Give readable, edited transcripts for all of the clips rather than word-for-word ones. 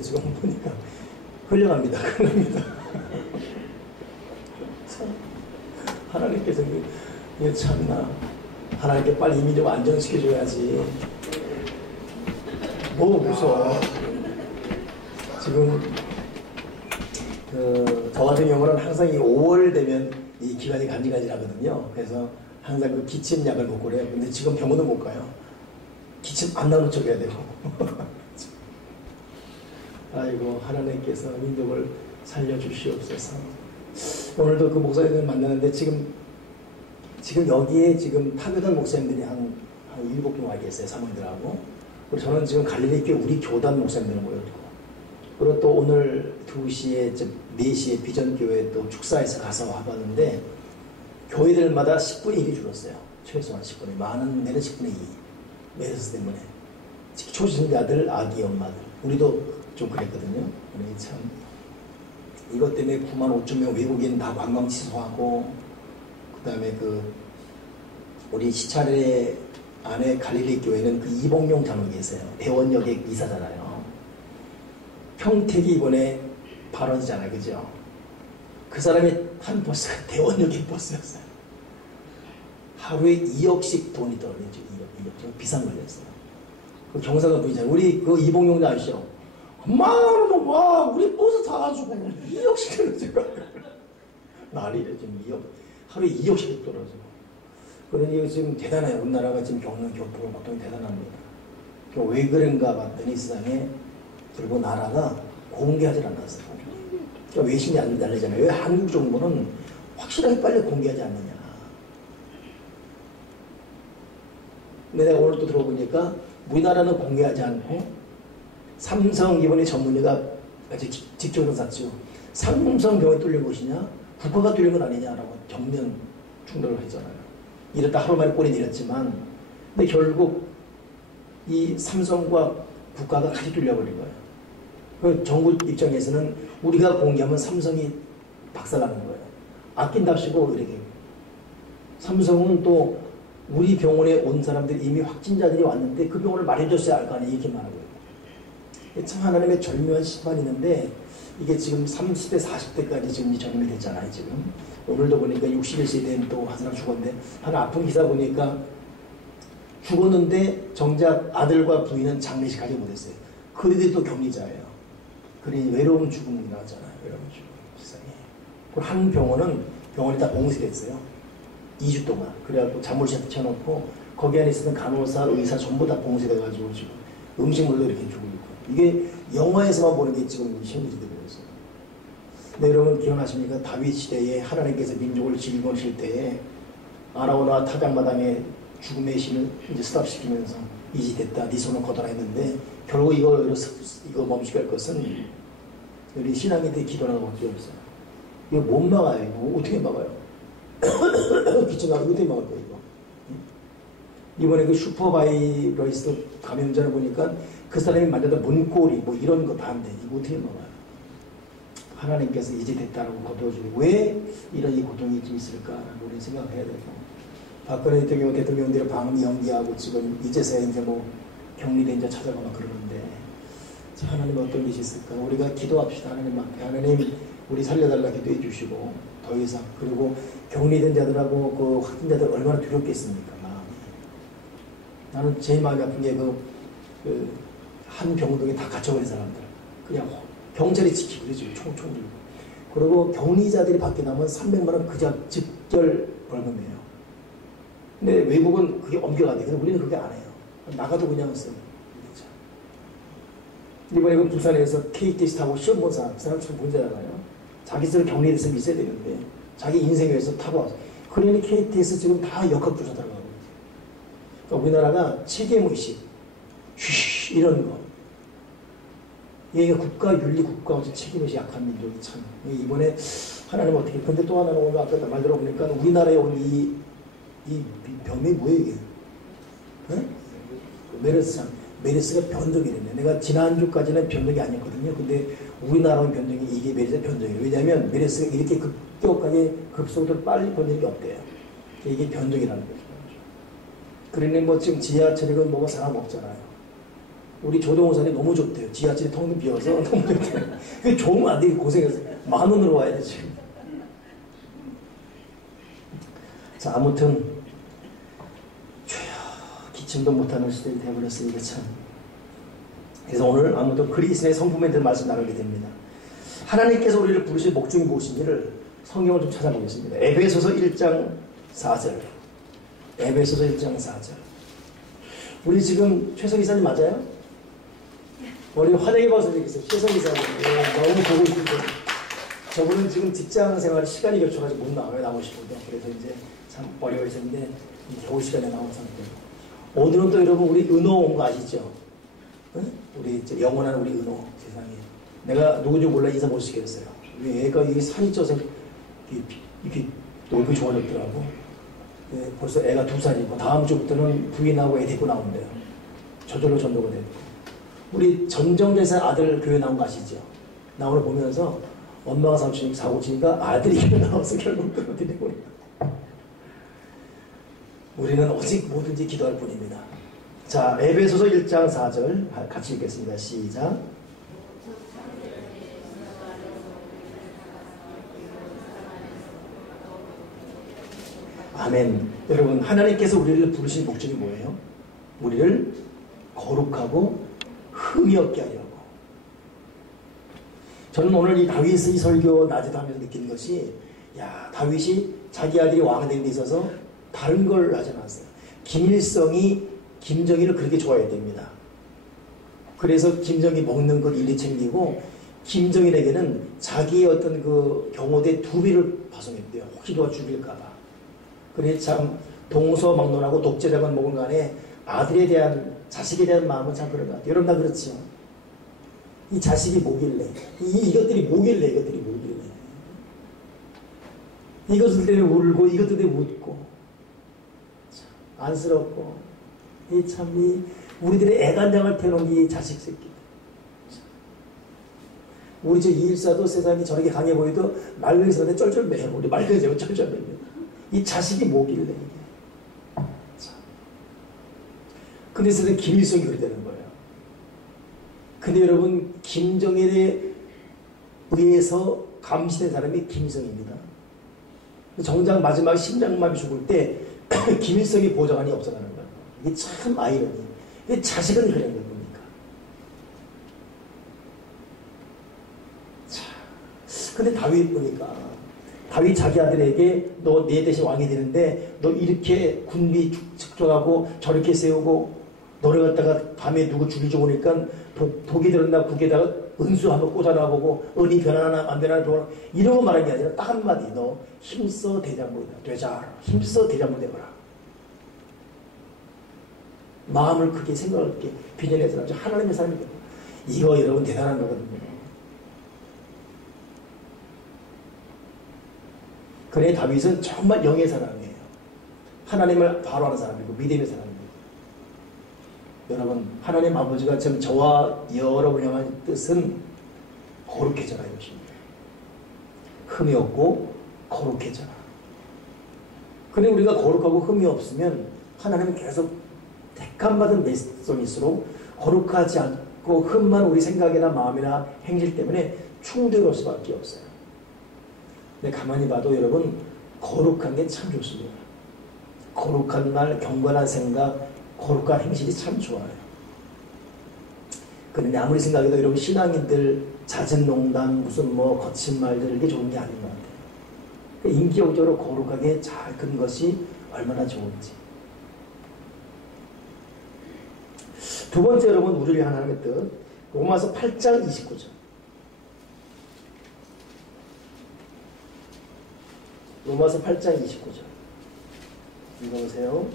근데 지금 보니까 흘려갑니다. 흘러갑니다. 참, 하나님께서 이게 참나, 하나님께 빨리 이민족 안정시켜줘야지. 뭐 무서워. 지금 저 같은 경우는 항상 이 5월 되면 이 기관이 간질간질하거든요. 그래서 항상 그 기침약을 먹고 그래요. 근데 지금 병원도 못 가요. 기침 안 나오는 척 해야 되고. 아이고, 하나님께서 민족을 살려주시옵소서. 오늘도 그 목사님들 만나는데 지금 여기에 지금 파교단 목사님들이 한 7명 와 계세요. 사모님들하고. 그리고 저는 지금 갈릴리교회 우리 교단 목사님들 모여있고. 그리고 또 오늘 2시에, 4시에 비전교회 또 축사에서 가서 와봤는데, 교회들마다 10분의 1이 줄었어요. 최소한 10분의 1. 많은 데는 10분의 2. 메르스 때문에. 초신자들, 아기 엄마들. 우리도 좀 그랬거든요. 참, 이것 때문에 9만 5천 명 외국인 다 관광 취소하고, 그 다음에 우리 시차례 안에 갈릴리 교회는 그 이봉용 장로 계세요. 대원역의 이사잖아요. 평택이 이번에 발언이잖아요. 그죠? 그 사람이 한 버스가 대원역의 버스였어요. 하루에 2억씩 돈이 떨어지죠. 2억. 비싼 걸렸어요. 그 경상도 분이잖아요. 우리 그 이봉용 아시죠? 엄마는 와, 우리 버스 타가지고 2억씩 떨어지고. 난리래, 지금 2억. 하루에 2억씩 떨어지고. 그러니 지금 대단해요. 우리나라가 지금 겪는 교통 고통이 대단합니다. 왜 그런가 봤더니 세상에 그리고 나라가 공개하지 않았어요. 그러니까 외신이 안 날리잖아요. 왜 한국 정부는 확실하게 빨리 공개하지 않느냐. 근데 내가 오늘 또 들어보니까 우리나라는 공개하지 않고 삼성 이번에 전문의가 직접으로 샀죠. 삼성 병원이 뚫린 것이냐 국가가 뚫린 건 아니냐라고 정면 충돌을 했잖아요. 이랬다 하루 만에 꼴이 내렸지만 근데 결국 이 삼성과 국가가 같이 뚫려버린 거예요. 그 정부 입장에서는 우리가 공개하면 삼성이 박살나는 거예요. 아낀답시고 이렇게. 삼성은 또 우리 병원에 온 사람들이 이미 확진자들이 왔는데 그 병원을 말해줬어야 할 거 아니에요. 이렇게 말하고 있어요. 참 하나님의 절묘한 심판이 있는데 이게 지금 30대 40대까지 지금 전염이 됐잖아요. 지금 오늘도 보니까 61세 된 또 한 사람 죽었는데 하나 아픈 기사 보니까 죽었는데 정작 아들과 부인은 장례식 하지 못했어요. 그들이 또 격리자예요. 그러니 외로운 죽음이 나왔잖아요. 외로운 죽음. 세상에. 그 한 병원이 다 봉쇄됐어요. 2주 동안. 그래갖고 자물쇠 붙여놓고 거기 안에 있었던 간호사, 의사 전부 다 봉쇄돼가지고 지금 음식물도 이렇게 주고 있고. 이게 영화에서만 보는 게 지금 현실이 되고 있어요. 네, 여러분 기억나십니까? 다윗 시대에 하나님께서 민족을 질거하실 때에 아라오나 타작마당에 죽음의 신을 이제 스탑시키면서 이지됐다, 네 손을 걷어라 했는데 결국 이거 멈추게 할 것은 우리 신앙인들이 기도하는 것밖에 없어요. 이거 못 막아요. 이거 어떻게 막아요? 기침하고 어떻게 막을 거예요? 이거? 이번에 그 슈퍼바이러스 감염자를 보니까 그 사람이 만들던 문고리 뭐 이런 거 다 안 돼. 이거 어떻게 막아요? 하나님께서 이제 됐다라고 거둬주고 왜 이런 이 고통이 좀 있을까라고 우리 생각해야 되고 박근혜 대통령들이 방미 연기하고 지금 이제서야 이제 뭐 격리된 자 찾아가면 그러는데 하나님 어떤 것이 있을까? 우리가 기도합시다. 하나님 앞에 하나님 우리 살려달라 기도해 주시고 더 이상 그리고 격리된 자들하고 그 확진자들 얼마나 두렵겠습니까? 마음이. 나는 제일 마음이 아픈 게 한 병동에 다 갇혀버린 사람들 그냥 경찰이 지키고 그러죠. 총 들고 그리고 격리자들이 밖에 나면 300만 원 즉결 벌금이에요. 근데 외국은 그게 엄격하대. 근데 우리는 그게 안 해요. 나가도 그냥 써. 이번에 그 부산에서 KTX 타고 시험 본 사람, 그 사람 참 문제잖아요. 자기 스스로 격리됐으면 있어야 되는데, 자기 인생에 서 타고 왔어. 그러니 KTX 지금 다 역학조사 들어가고 있어요. 그러니까 우리나라가 책임의식, 이런 거. 이게 국가윤리, 국가원칙 책임의식 약한 민족이 참. 이번에 하나님 어떻게, 근데 또 하나는 오늘 아까 말 들어보니까 우리나라에 온 이 병이 뭐예요, 이게? 네? 메르스가 변덕이랬네. 내가 지난주까지는 변덕이 아니었거든요. 근데 우리나라 변덕이 이게 메르스 변덕이에요. 왜냐하면 메르스가 이렇게 급격하게 급속도로 빨리 번지는 게 없대요. 이게 변덕이라는 거죠. 그러니 뭐 지금 지하철이건 뭐가 사람 없잖아요. 우리 조동호사님 너무 좋대요. 지하철이 텅 비어서 너무 좋대요. 그게 좋으면 안 되게 고생해서 10,000원으로 와야 돼 지금. 자, 아무튼 기침도 못하는 시대가 되어버렸으니까 참. 그래서 오늘 아무튼 그리스도의 성품에 대한 말씀 나누게 됩니다. 하나님께서 우리를 부르신 목적이 무엇인지를 성경을 좀 찾아보겠습니다. 에베소서 1장 4절. 에베소서 1장 4절. 우리 지금 최성 이사님 맞아요? 우리 화장이 박사님 있어요. 최성 이사님. 너무 보고 싶은데 저분은 지금 직장 생활 시간이 겹쳐가지고 못 나와요. 나오고 싶은데. 그래서 이제 참 어려워 있었는데 겨우 시간에 나온 상태예요. 오늘은 또 여러분 우리 은호 온 거 아시죠? 응? 우리 영원한 우리 은호 세상에. 내가 누군지 몰라 인사 못 시켰어요. 우리 애가 이 살이 쪄서 이렇게 놀기 좋아졌더라고. 예, 벌써 애가 2살이고 다음 주부터는 부인하고 애 데리고 나온대요. 저절로 전도가 됐고. 우리 전정대사 아들 교회 나온 거 아시죠? 나 오늘 보면서 엄마가 삼촌이 사고치니까 아들이 나와서 결국 끌어들이고. 우리는 오직 뭐든지 기도할 뿐입니다. 자, 에베소서 1장 4절 같이 읽겠습니다. 시작. 아멘. 여러분, 하나님께서 우리를 부르신 목적이 뭐예요? 우리를 거룩하고 흠이 없게 하려고. 저는 오늘 이 다윗의 설교 낮에도 하면서 느낀 것이, 야, 다윗이 자기 아들이 왕이 된 데 있어서 다른 걸 하지 않았어요. 김일성이 김정일을 그렇게 좋아해야 됩니다. 그래서 김정일이 먹는 것 일일이 챙기고, 김정일에게는 자기의 어떤 그 경호대 2배를 파송했대요. 혹시 누가 죽일까봐. 그래 참 동서막론하고 독재자만 먹은 간에 아들에 대한, 자식에 대한 마음은 참 그런 것 같아요. 여러분 다 그렇죠? 이 자식이 뭐길래, 이것들이 뭐길래, 이것들 때문에 울고 이것들 때문에 웃고 참 안쓰럽고, 이 참 우리들의 애간장을 태우는 이 자식 새끼. 우리 저 이일사도 세상이 저렇게 강해 보여도 말그에서는 쩔쩔매요. 우리 말그에서 쩔쩔매요. 이 자식이 뭐길래 이게. 참. 근데 세상에 김일성이 그렇게 되는 거예요. 근데 여러분, 김정일에 의해서 감시된 사람이 김일성입니다. 정작 마지막 심장마비 죽을 때 김일성이 보좌관이 없어가는 거예요. 이게 참 아이러니. 이게 자식은 그런 겁니까? 참. 근데 다윗 보니까, 다윗 자기 아들에게 너 내 대신 왕이 되는데 너 이렇게 군비 축적하고 저렇게 세우고 너를 갖다가 밤에 누구 죽이지 보니까 독이 들었나 북에다가 은수 한번 꽂아놔보고 은이 변하나 안 변하나 이런 거 말하는 게 아니라 딱 한마디, 너 힘써 대장부 되자. 힘써 대장부 되거라. 마음을 크게 생각을 크게 비전해서 하나님의 사람이 되고. 이거 여러분 대단한 거거든요. 그래 다윗은 정말 영의 사람이에요. 하나님을 바로 하는 사람이고 믿음의 사람입니다. 여러분, 하나님 아버지가 지금 저와 여러분을 향한 뜻은 거룩해져라 이것입니다. 흠이 없고 거룩해져라. 근데 우리가 거룩하고 흠이 없으면 하나님은 계속 택함받은 백성일수록 거룩하지 않고 흠만 우리 생각이나 마음이나 행실 때문에 충돌할 수밖에 없어요. 근데 가만히 봐도 여러분, 거룩한 게 참 좋습니다. 거룩한 말, 경건한 생각, 거룩한 행실이 참 좋아요. 그런데 아무리 생각해도 여러분, 신앙인들 잦은 농담, 무슨 뭐 거친 말들, 이게 좋은 게 아닌 것 같아요. 그러니까 인격적으로 거룩하게 잘 큰 것이 얼마나 좋은지. 두 번째 여러분, 우리를 향한 하나님의 뜻, 로마서 8장 29절. 로마서 8장 29절 읽어보세요.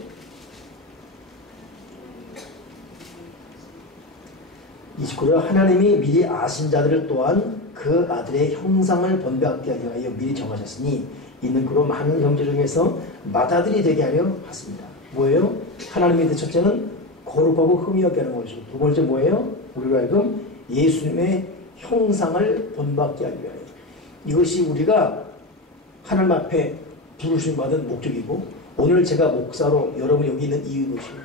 하나님이 미리 아신 자들을 또한 그 아들의 형상을 본받게 하기 위하여 미리 정하셨으니 이는 그로 많은 형제 중에서 맏아들이 되게 하려 하십니다. 뭐예요? 하나님의 뜻 첫째는 거룩하고 흠이 없게 하는 것이고, 두 번째 뭐예요? 우리로 하여금 예수님의 형상을 본받게 하기 위하여. 이것이 우리가 하나님 앞에 부르심 받은 목적이고, 오늘 제가 목사로 여러분 여기 있는 이유것이에요.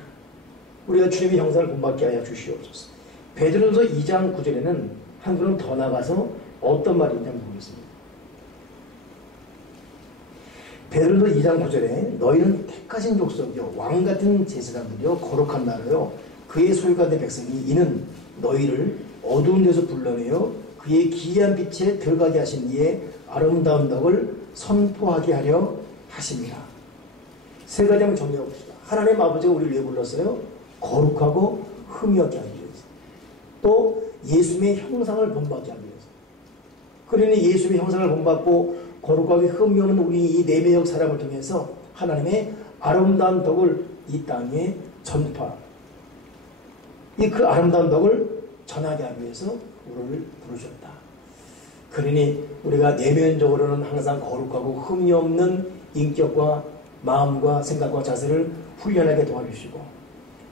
우리가 주님의 형상을 본받게 하여 주시옵소서. 베드로전서 2장 9절에는 한 걸음 더 나가서 어떤 말이 있냐고 보겠습니다. 베드로전서 2장 9절에 너희는 택하신 족속이요 왕같은 제사장들이요 거룩한 나라요 그의 소유가 된 백성이 이는 너희를 어두운 데서 불러내어 그의 기이한 빛에 들어가게 하신 이의 아름다운 덕을 선포하게 하려 하십니다. 세 가지 한번 정리해 봅시다. 하나님 아버지가 우리를 왜 불렀어요? 거룩하고 흠이 없게 하기 위해서. 또 예수님의 형상을 본받게 하기 위해서. 그러니 예수님의 형상을 본받고 거룩하게 흠이 없는 우리 이 내매역 사람을 통해서 하나님의 아름다운 덕을 이 땅에 전파. 그 아름다운 덕을 전하게 하기 위해서 우리를 부르셨다. 그러니 우리가 내면적으로는 항상 거룩하고 흠이 없는 인격과 마음과 생각과 자세를 훈련하게 도와주시고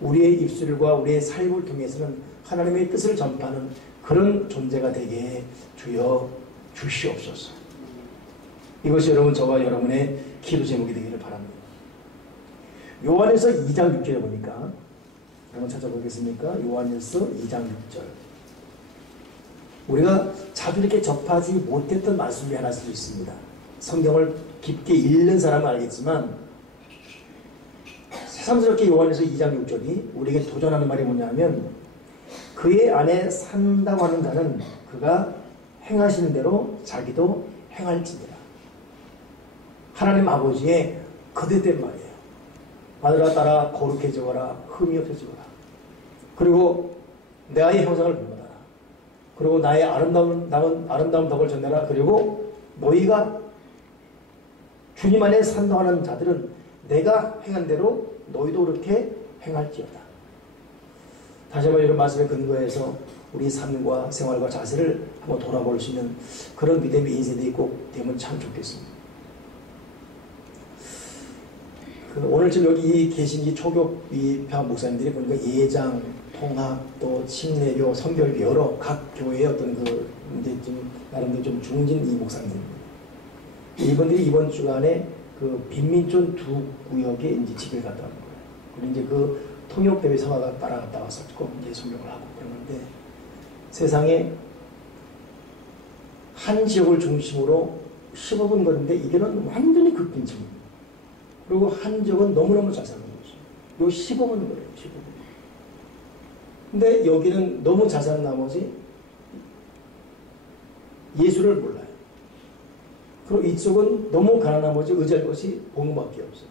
우리의 입술과 우리의 삶을 통해서는 하나님의 뜻을 전파하는 그런 존재가 되게 주여 주시옵소서. 이것이 여러분 저와 여러분의 기도 제목이 되기를 바랍니다. 요한에서 2장 6절에 보니까 한번 찾아보겠습니까? 요한에서 2장 6절. 우리가 자주 이렇게 접하지 못했던 말씀이 하나 수도 있습니다. 성경을 깊게 읽는 사람은 알겠지만 새삼스럽게 요한에서 2장 6절이 우리에게 도전하는 말이 뭐냐면 그의 안에 산다고 하는 자는 그가 행하시는 대로 자기도 행할지니라. 하나님 아버지의 거듭된 말이에요. 아들아 딸아 거룩해져라 흠이 없어지거라. 그리고 나의 형상을 본받아라. 그리고 나의 아름다운 덕을 전해라. 그리고 너희가 주님 안에 산다하는 자들은 내가 행한 대로 너희도 그렇게 행할지어다. 다시 한번 이런 말씀에 근거해서 우리 삶과 생활과 자세를 한번 돌아볼 수 있는 그런 믿음의 인생이 꼭 되면 참 좋겠습니다. 오늘 지금 여기 계신 이 초교파 목사님들이 보니까 예장, 통합, 또 침례교, 선별교 여러 각 교회의 어떤 이제 좀 나름대로 좀 중진 이 목사님들입니다. 이분들이 이번 주간에 빈민촌 두 구역에 이제 집에 갔다 온 거예요. 그리고 이제 통역대회 성화가 따라갔다 왔었고 이제 설명을 하고 그러는데 세상에 한 지역을 중심으로 15분 거리인데 이게는 완전히 극빈층입니다. 그리고 한 지역은 너무너무 잘 사는 거죠. 요 15분 거리예요. 15분. 근데 여기는 너무 잘 사는 나머지 예수를 몰라요. 그리고 이쪽은 너무 가난한 나머지 의지할 것이 복음밖에 없어요.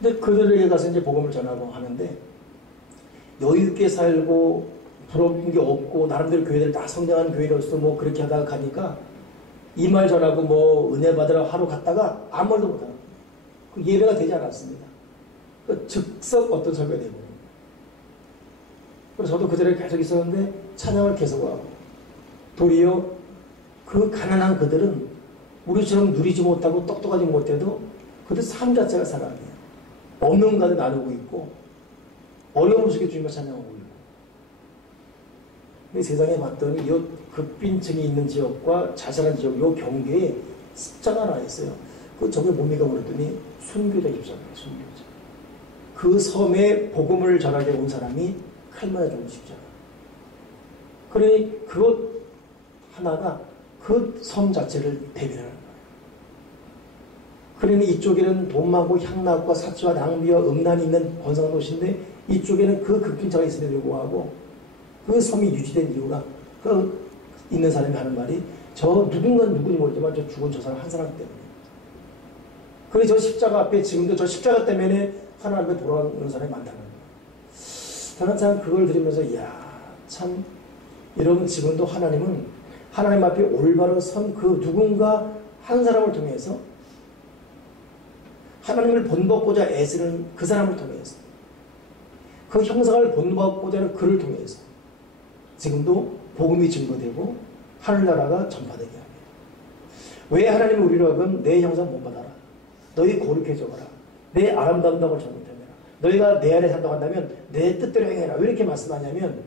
근데 그들에게 가서 이제 복음을 전하고 하는데 여유있게 살고 부러운 게 없고 나름대로 교회들 다 성장한 교회로서 뭐 그렇게 하다가 가니까 이 말 전하고 뭐 은혜 받으러 하러 갔다가 아무 말도 못하는 거예요. 그 예배가 되지 않았습니다. 즉석 어떤 설교가 되고 그래서 저도 그 자리에 계속 있었는데 찬양을 계속하고 도리어 그 가난한 그들은 우리처럼 누리지 못하고 똑똑하지 못해도 그들 삶 자체가 사랑이에요. 없는 가도 나누고 있고 어려움 속에 주님을 찬양하고 있고 근데 세상에 봤더니 이 극빈층이 있는 지역과 자살한 지역 이 경계에 숫자가 하나 있어요. 저게 뭡니까 그랬더니 순교자 집사입니다. 순교자. 그 섬에 복음을 전하게 온 사람이 칼마에 죽은 십자가. 그러니 그것 하나가 그 섬 자체를 대변하는 거예요. 그러니 이쪽에는 돈 많고 향락과 사치와 낭비와 음란이 있는 번성한 도시인데 이쪽에는 그 극빈처가 있음에도 불구하고 그 섬이 유지된 이유가 그 있는 사람이 하는 말이 저 누군가는 누군지 모르지만 저 죽은 저 사람 한 사람 때문에 그래 저 십자가 앞에 지금도 저 십자가 때문에 하나님 앞에 돌아오는 사람이 많다는 거예요. 저는 참 그걸 들으면서 이야 참 여러분 지금도 하나님은 하나님 앞에 올바로 선 그 누군가 한 사람을 통해서 하나님을 본받고자 애쓰는 그 사람을 통해서 그 형상을 본받고자 하는 그를 통해서 지금도 복음이 증거되고 하늘나라가 전파되게 합니다. 왜 하나님이 우리로 하여금 내 형상 본받아라. 너희 거룩해져가라. 내 아름다운 덕을 전하라. 너희가 내 안에 산다고 한다면 내 뜻대로 행해라. 왜 이렇게 말씀하냐면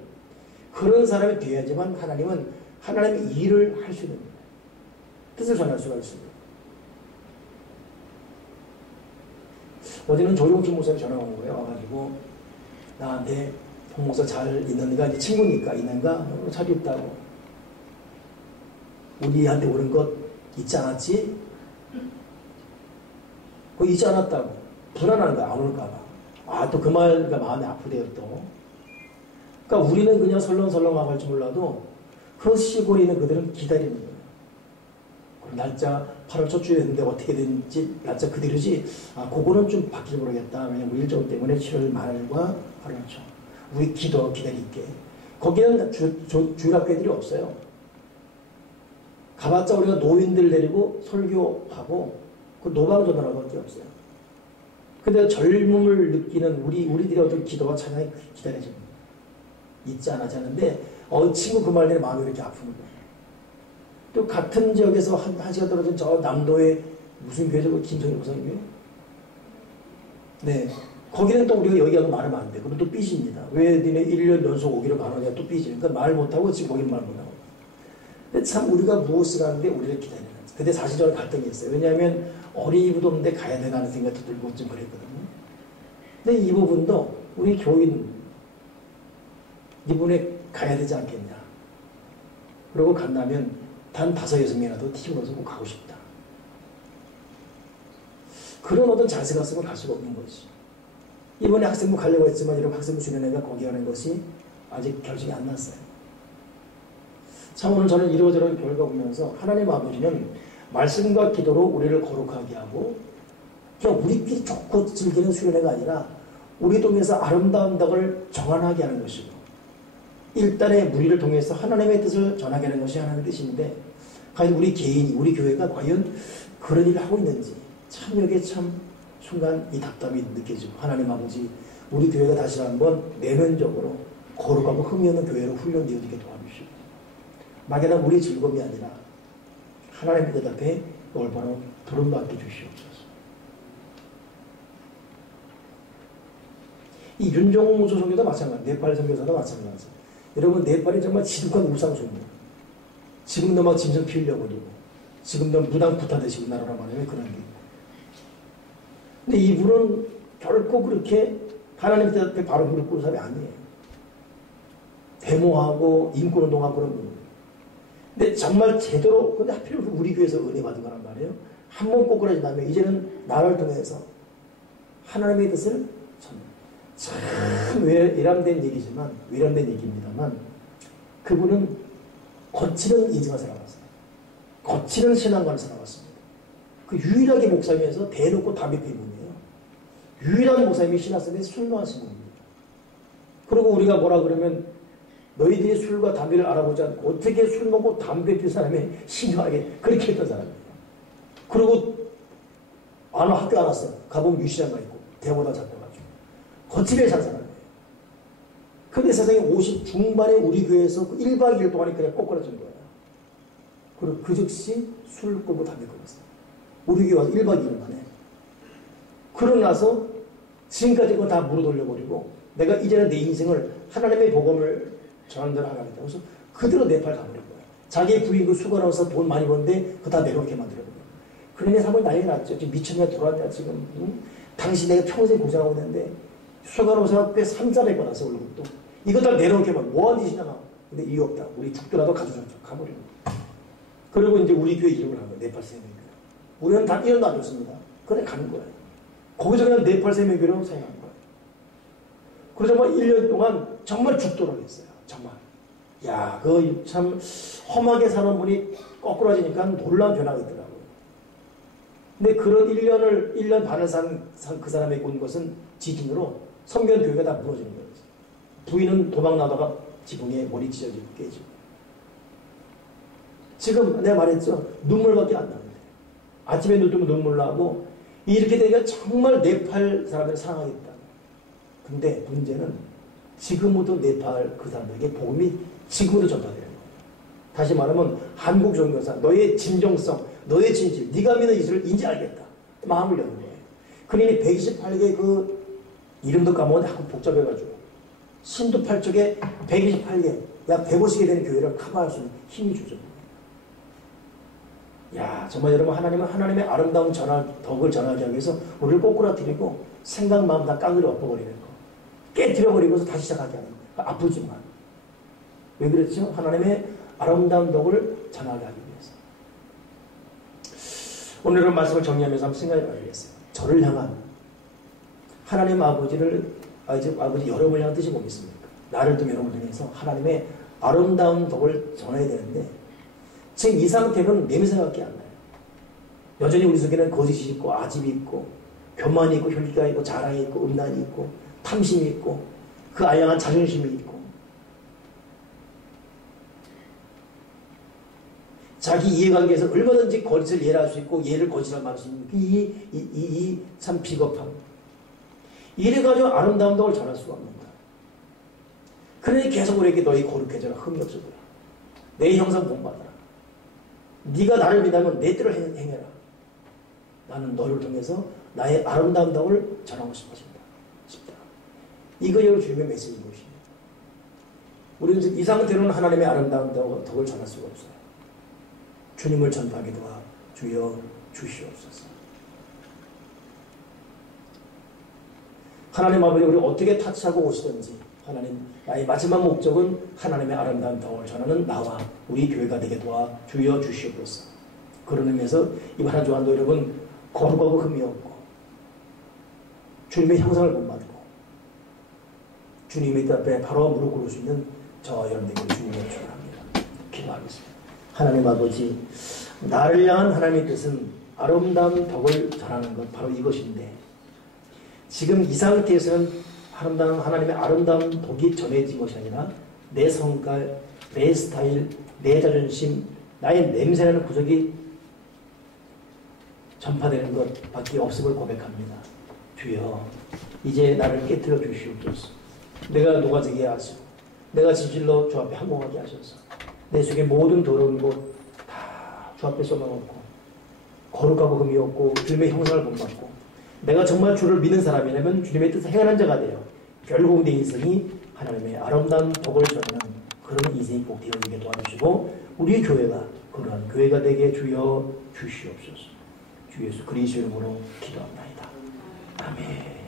그런 사람이 돼야지만 하나님은 하나님의 일을 할 수 있는 거예요. 뜻을 전할 수가 있습니다. 어제는 조용준 목사님 전화 온 거예요. 와가지고 나한테 목사 잘 있는가? 이제 친구니까 있는가? 잘 있다고. 우리한테 오는 것 있지 않았지? 그거 있지 않았다고. 불안한 거야. 안 올까 봐. 아, 또 그 말가 마음이 아프대요, 또. 그러니까 우리는 그냥 설렁설렁하고 할지 몰라도 그 시골에 있는 그들은 기다리는 거예요. 날짜 8월 첫 주에 했는데 어떻게 된지 날짜 그대로지. 아, 그거는 좀 바뀔지 모르겠다. 왜냐면 일정 때문에 7월 말과 8월 초. 우리 기다릴게. 거기는 주일학교들이 없어요. 가봤자 우리가 노인들 데리고 설교하고 그 노방전하라고밖에 없어요. 근데 젊음을 느끼는 우리들의 어떤 기도와 찬양이 기다려집니다. 있지 않았지 않은데 친구 그 말에 마음이 이렇게 아픈 거예요. 또 같은 지역에서 한 시간 떨어진 저 남도에 무슨 교회죠? 김성일 목사님 교회? 네. 거기는 또 우리가 여기하고 말하면 안 돼. 그럼 또 삐집니다. 왜 니네 1년 연속 오기로 가느냐 또 삐지. 그러니까 말 못하고 지금 거기는 말 못하고. 근데 참 우리가 무엇을 하는데 우리를 기다리는 거지. 근데 사실 저는 갈등이 있어요. 왜냐하면 어린이집도 없는데 가야 되나는 생각도 들고 좀 그랬거든요. 근데 이 부분도 우리 교인 이분에 가야 되지 않겠냐. 그러고 간다면 단 5-6명이라도 팀으로서 꼭 가고 싶다. 그런 어떤 자세가 없으면 갈 수가 없는 거지. 이번에 학생부 가려고 했지만 이런 학생부 수련회가 거기 가는 것이 아직 결정이 안 났어요. 참 오늘 저는 이러저런 결과 보면서 하나님 아버지는 말씀과 기도로 우리를 거룩하게 하고 그냥 우리끼리 좋고 즐기는 수련회가 아니라 우리 통해서 아름다운 덕을 정환하게 하는 것이고 일단의 무리를 통해서 하나님의 뜻을 전하게 하는 것이 하나님의 뜻인데 과연 우리 개인이 우리 교회가 과연 그런 일을 하고 있는지 참 여기에 참 순간 이 답답이 느껴지고 하나님 아버지 우리 교회가 다시 한번 내면적으로 거룩하고 흠이 없는 교회로 훈련되어지게 도와주시고 막연한 우리의 즐거움이 아니라 하나님의 뜻 앞에 올바로 부름받게 주시옵소서. 이 윤종수 선교도 마찬가지, 네팔 선교사도 마찬가지. 여러분 네팔이 정말 지독한 우상숭배. 지금도 막 짐승 피우려고 그러고 지금도 무당 부타되시고 나라란 말이에요. 그런 게. 근데 이분은 결코 그렇게 하나님 뜻 앞에 바로 무릎 꿇은 사람이 아니에요. 데모하고 인권운동하고 그런 분들. 근데 정말 제대로 근데 하필 우리 교회에서 은혜 받은 거란 말이에요. 한 번 꼬꾸라진 다음에 이제는 나를 통해서 하나님의 뜻을 참 외람된 얘기입니다만 그분은 거칠은 인생을 살아갔어요. 거칠은 신앙관을 살아갔습니다. 그 유일하게 목사님에서 대놓고 담배 피는 분이에요. 유일한 목사님이 신학생에 술 마시는 분입니다. 그리고 우리가 뭐라 그러면 너희들이 술과 담배를 알아보지 않고 어떻게 술 먹고 담배 피는 사람이 신중하게 그렇게 했던 사람이에요. 그리고 학교 안 왔어요. 가보면 유시장가 있고 대보다 잡혀가지고 거칠게 산 사람이에요. 근데 세상에 50 중반에 우리 교회에서 1박 2일 동안에 그냥 꼬꾸라진 거예요. 그리고 그 즉시 술 끊고 담배 끊었어요. 우리 교회 와서 1박 2일 만에. 그러고 나서 지금까지 그거 다 무로 돌려버리고 내가 이제는 내 인생을 하나님의 복음을 전하는 대로 하겠다. 그래서 그대로 네팔 가버린 거예요. 자기 부인 그 수고하면서 돈 많이 버는데 그거 다 내려오게 만들어버려요. 그러니 사람이 난리 났죠. 지금 미쳤냐 돌았냐 지금. 응? 당신 내가 평생 고생하고 있는데 수고하면서 꽤 300원 받았어 월급도. 이거 다 내려오게 만 뭐하는 짓이냐. 근데 이유 없다. 우리 죽더라도 가져줘. 가버리는 거예요. 그리고 이제 우리 교회 이름을 한 거예요. 네팔 세명교회. 우리는 다 이름도 안 줬습니다. 그래 가는 거예요. 거기서 그냥 네팔 세명교회로 사용한 거예요. 그래서 정말 1년 동안 정말 죽도록 했어요. 정말. 야, 그 참 험하게 사는 분이 거꾸라지니까 놀라운 변화가 있더라고요. 근데 그런 1년 반을 산 그 사람에게 온 것은 지진으로 성경 교회가 다 무너지는 거예요. 부인은 도망 나다가 지붕에 머리 찢어지고 깨지고. 지금 내가 말했죠. 눈물밖에 안 나는데. 아침에 눈 뜨면 눈물 나고 이렇게 되니까 정말 네팔 사람을 사랑하겠다. 근데 문제는 지금부터 네팔 그 사람들에게 복음이 지금부터 전파되는 거예요. 다시 말하면 한국 종교사 너의 진정성, 너의 진실, 네가 믿는 이슬을 인지 알겠다. 마음을 여는 거예요. 그러니 128개 그 이름도 까먹었는데 자꾸 복잡해가지고 신도 8쪽에 128개 약 150개 되는 교회를 커버할 수 있는 힘이 주죠. 야, 정말 여러분 하나님은 하나님의 아름다운 덕을 전하기 위해서 우리를 꼬꾸라뜨리고 생각, 마음 다 깡그리 엎어버리는 거. 깨뜨려버리고서 다시 시작하게 하는 거. 아프지만. 왜 그랬죠? 하나님의 아름다운 덕을 전하게 하기 위해서. 오늘은 말씀을 정리하면서 한번 생각해 봐야겠어요. 저를 향한 하나님 아버지를, 아버지 여러분을 향한 뜻이 뭐겠습니까? 나를 또 여러분을 향해서 하나님의 아름다운 덕을 전해야 되는데, 지금 이 상태는 냄새밖에 안 나요. 여전히 우리 속에는 거짓이 있고, 아집이 있고, 교만이 있고, 혈기가 있고, 자랑이 있고, 음란이 있고, 탐심이 있고, 그 아이에 향한 자존심이 있고, 자기 이해관계에서 얼마든지 거짓을 예랄 수 있고, 예를 거짓을 말할 수 있는 참 비겁함. 이래가지고 아름다운 덕을 전할 수가 없는 거야. 그러니 계속 우리에게 너희 거룩해져라, 흠이 없어져라, 내 형상 본받아라, 네가 나를 믿으면 내 뜻을 행해라, 나는 너를 통해서 나의 아름다운 덕을 전하고 싶다. 이거예요, 주님의 메시지인 것이에요. 우리는 이 상태로는 하나님의 아름다운 덕을 전할 수가 없어요. 주님을 전파하게 도와 주여 주시옵소서. 하나님 아버지, 우리 어떻게 타치하고 오시든지 하나님, 나의 마지막 목적은 하나님의 아름다운 덕을 전하는 나와 우리 교회가 되게 도와 주여 주시옵소서. 그런 의미에서 이번 한 주간도 여러분 거룩하고 흠이 없고 주님의 형상을 본받고 주님의 뜻 앞에 바로 무릎 꿇을 수 있는 저와 여러분에게 주님을 축원합니다. 기도하겠습니다. 하나님 아버지, 나를 향한 하나님의 뜻은 아름다운 덕을 전하는 것, 바로 이것인데, 지금 이 상태에서는 하나님의 아름다운 덕이 전해진 것이 아니라 내 성깔, 내 스타일, 내 자존심, 나의 냄새나는 구석이 전파되는 것밖에 없음을 고백합니다. 주여, 이제 나를 깨뜨려 주시옵소서. 내가 녹아지게 하시고 내가 진실로 주 앞에 항공하게 하셔서 내 속에 모든 더러운 것 다 주 앞에 쏟아놓고 거룩하고 흠이 없고 주님의 형상을 본받고 내가 정말 주를 믿는 사람이라면 주님의 뜻을 행하는 자가 되어 결국 내 인생이 하나님의 아름다운 덕을 전하는 그런 인생이 꼭 되어지게 도와주시고 우리 교회가 그러한 교회가 되게 주여 주시옵소서. 주 예수 그리스도 이름으로 기도합니다. 아멘.